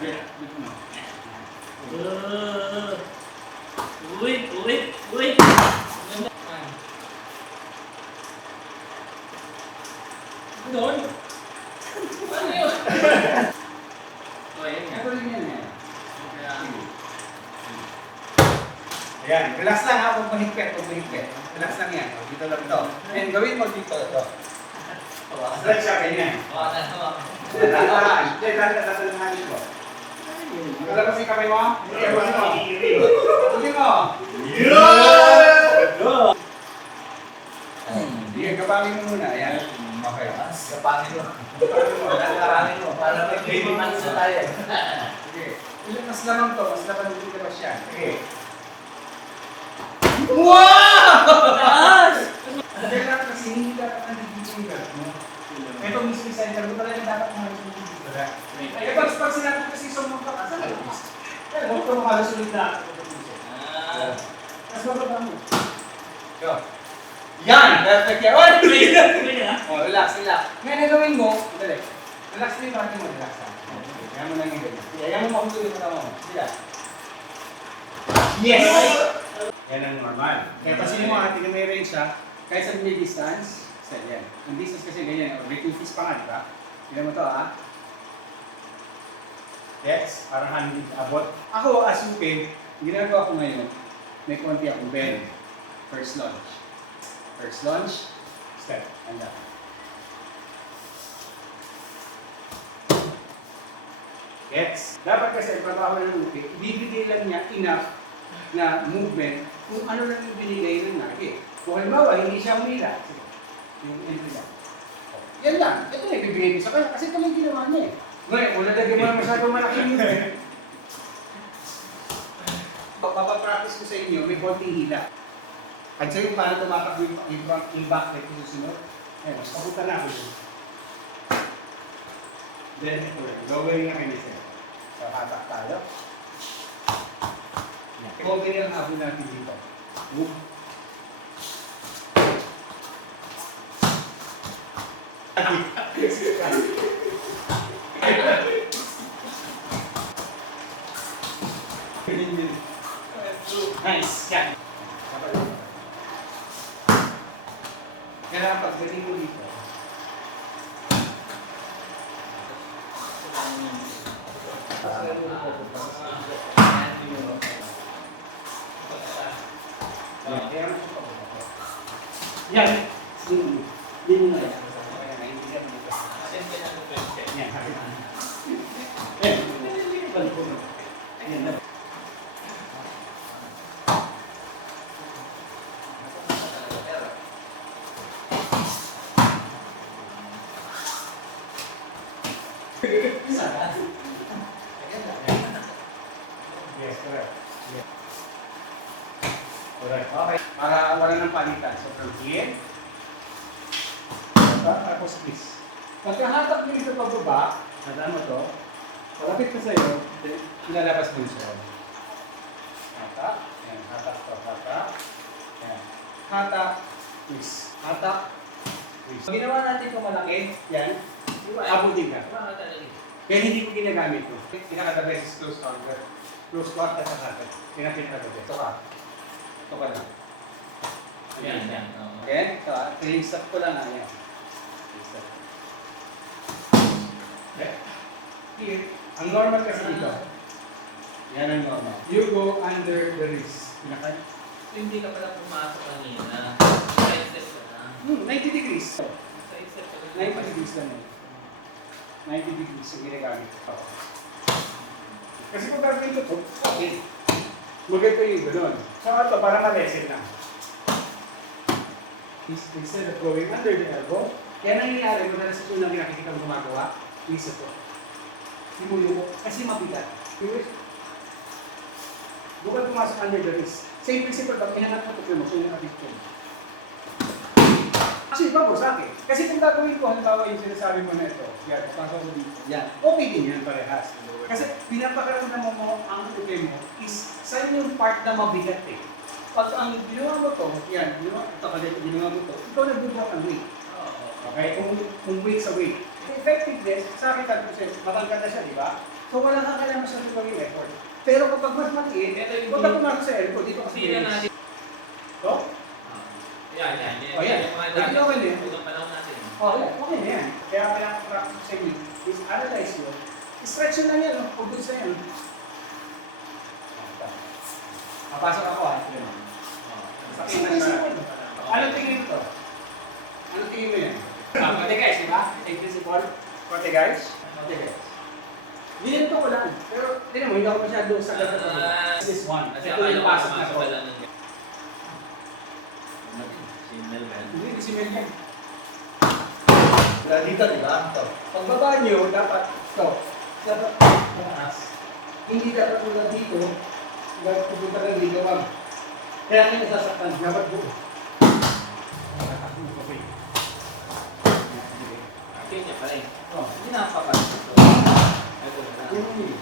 Uy! Doon? Ano yun? O, ayan nga. Ito rin yan eh. Kaya, Ayan, relax lang ha, huwag mahigpit. Relax lang yan. Dito lang ito. And gawin mo dito ito. Stretch siya, ganyan. Hindi, dahil natatalmanin ko. Wala kasi kamay mo? Hindi, huli mo. Huli mo. Sige, kapangin mo muna. Ayan. Okay. kapangin mo. Kapangin mo. Para may baby months na tayo. Sige. Mas lamang to. Mas lamang dito ba siya? Sige. Wow! Kailangan kasi hindi dapat nandito mo. Ito mismo sa center mo talaga dapat nandito dito. Eh, pag sinabi kasi sumong ka kasi. Eh, huwag ka makalusunod na. Mas maganda mo. Go. Yan! Perfect yan. Oh, relax. Ngayon gawin mo, dali. Relax mo yung party mo, relax lang. Kaya mo lang yung ganyan. Kaya mo makutuloy yung mata mo. Sila. Yes! Yan ang normal. Kaya pasinin mo ating may range ha. Kahit sa may distance, sa yan. Ang distance kasi ganyan, may 2 feet pa nga, diba? Tignan mo to ha. Yes, parang hand abot. Ako, asupin, ginagawa ko ngayon, may konti akong bend. First lunge, step, and up. Gets? Dapat kasi pagkakawa ng upi, ibibigay lang niya enough na movement kung ano lang yung binigay ng nagi. Kung halimbawa, hindi siya umila. Yung entry lang. Yan lang. Ito na ibibigay ko sa kanya kasi ito lang ginawa niya eh. Ngayon, kung nalagyan mo na masyadong malaking movement, papapractice ko sa inyo, may konting hila. At sa'yo, paano tumatakbo yung back leg ko susunod? Ayun, mas papunta na ako dun. Then, ito rin. Lowering na kayo sa'yo. So, hatak tayo. Lowering ang abo natin dito. Move. Nice. Yan. Kailangan pagdating mo dito. Yan. Hindi mo na yan. Yes, correct. Yes. Correct. Okay. Para wala ng palitan. So, from here. Tapos please. Pagkahatak mo dito pababa, tandaan mo to, palapit ka sa'yo, ilalabas mo yung suwan. Hatak. Yan. Hatak to. Hatak. Yan. Hatak. Please. Hatak. Please. Pag ginawa natin kung malaki, yan. Abutin ka. Kaya hindi ko ginagamit ko. Pinakatabi is close counter. Close counter sa hatak. Pinakatabi. Ito ka. Ito ka lang. Yan. Okay? Ito ha. 3 step ko lang ha. Yan. Okay. Here. Ang normal kasi dito. Yan ang normal. You go under the wrist. Pinaka. Hindi ka pala pumasok kanina. Side step ka na. 90 degrees. Side step ka na. 90 degrees lang yun. 90 degrees yung ginagamit ko. Kasi kung gagawin ko ito, okay. Maganda yung gano'n. So ito, parang ma-lesson lang. Instead of going under the elbow, kaya nangyayari mo na sa unang nakikita mo gumagawa, isa to. Simulo ko, kasi mabigat. Bukod pumasok under the wrist. Same principle, pag inangat mo ito mo, so yung nakikita mo. Actually, bago sa akin. Kasi kung gagawin ko, halimbawa yung sinasabi mo na ito, yan, pasok mo dito, yan, okay din yan parehas. Kasi pinapakaramdam mo ang uti mo is saan yung part na mabigat eh. Pag ang ginawa mo to, yan, ginawa mo to, ikaw nag-drop ang weight. Okay? Kung weight sa weight. Effectiveness, sa akin kasi matangkad na siya, di ba? So wala kang kailangan masyadong maging effort. Pero kapag mas maliit, huwag ka pumasok sa airport. Dito kasi Hindi na natin. ito? Yan. Oh, yan. Yung mga Hindi dati. okay na yan. Unang panahon natin. Oh, yan. Okay na yan. Kaya practice sa inyo is analyze yun. Stretch yun lang yan. Pagod sa yan. Papasok ako ha. Sakit na siya. Anong tingin ito? Anong tingin mo yan? Pati guys, di ba? Take principle. Pati guys. Pati guys. Ganito ko lang. Pero, tignan mo, hindi ako masyado sa ganda ko. This is one. Kasi Ito yung pasok na ko. Hindi, si Mel yan. Dito, di ba? Ito. Pagbaba nyo, dapat, ito. Dapat, mataas. Hindi dapat mula dito. Dapat pupunta ka dito, wag. Kaya kayo nasasaktan. Dapat buo. Akin niya pa rin. Oh. Hindi na ang papasok. Ito na. Yun yun.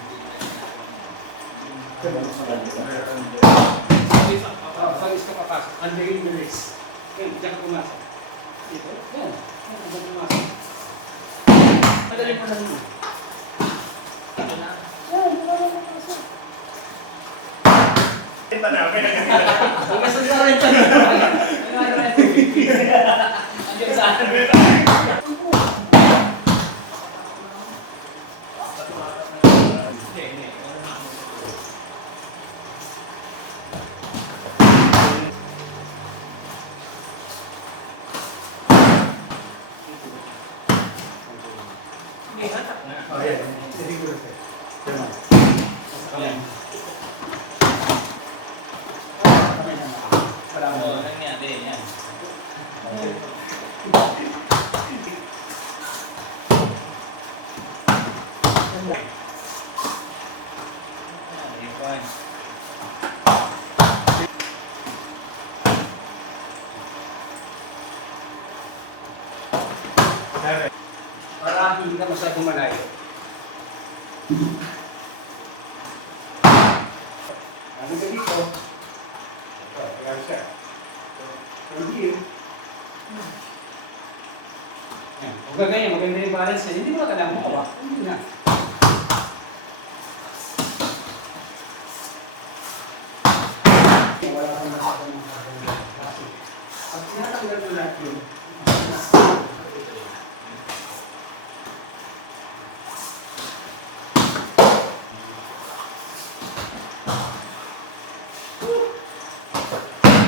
Salis ka papasok. Unbearing the race. Okay, diyan ka pumasok. Dito. Yan. Yan, diyan ka pumasok. Madali pa lang yun. Ito na. Yan, diyan ka pumasok. Ito na, may Ang kasi sa rin pa nito. Andiyan sa akin. Hindi. Hindi, hatak na. Oh, yan. Very good. Yan. Yan. Oo, nangyari. Yan. Okay, fine. Para hindi ka masyadong malayo. Ano ka dito? Ito, kaya siya. From here. Yan. Huwag ka ganyan, maganda yung balance niya. Hindi mo na kailangan mo kawa. Hindi na. Wala kang masyadong kasi pag tinatanggal mo lahat yun,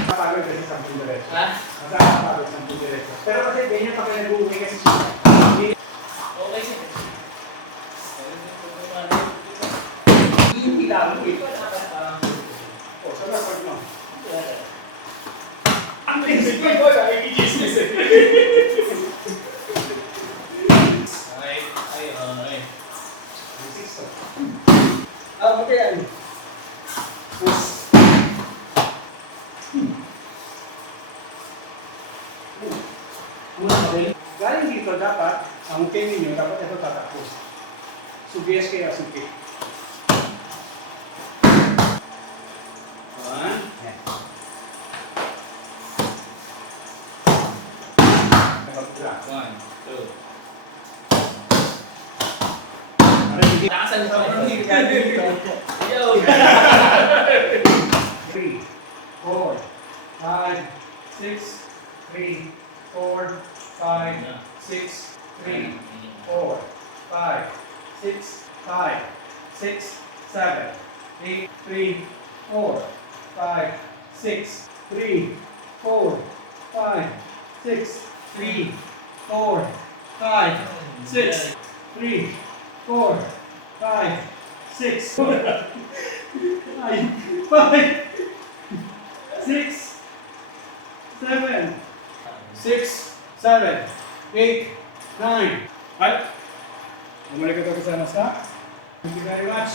kapagod kasi sa diretso. Ha? Kapagod sa diretso. Pero kasi ganyan pa kayo nag-uwi kasi siya. Okay siya. Hindi lang mo eh. O, sa lapag mo. Ang prinsipyo ko, nakikichismis eh. Okay. Okay, ano? Galing dito dapat, ang ukin ninyo, dapat ito tatakbo. Subias kaya suki. One. Nakapula. 1, 2. Nakasan sa sa Yo! 3, 4, 5, 6, 3, 4, 5, 6, 3, 4, 5, 6, 5, 6, 7, 8, 3, 4, 5, 6, 3, 4, 5, 6, 3, 4, 5, 6, 3, 4, 5, 6, 5, 6, 7, 6, 7, 8, 9. Right? Bumalik ka ito sa nasa. Thank you very much.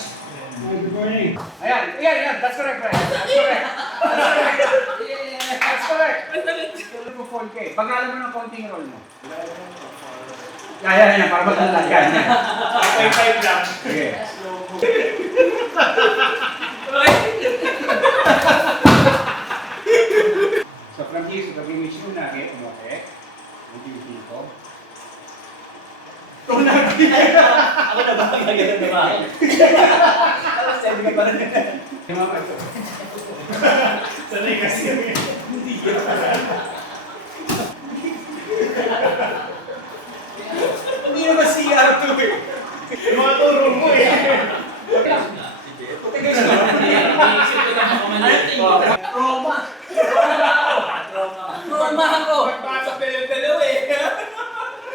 Good morning. Ayan. That's correct, right? That's correct. That's correct. Tuloy mo 4K. Bagalan mo ng konting roll mo. Yan. Para magandang. Yan. 5 lang. Okay. So from here, so gagawin mo na rin, umoke. Hindi dito. Ako na ba? Ganyan na ba? Lagi pa rin. Yung mga ito. Sanay kasi yung hindi yun. Hindi naman CR to eh. Yung mga turo mo eh.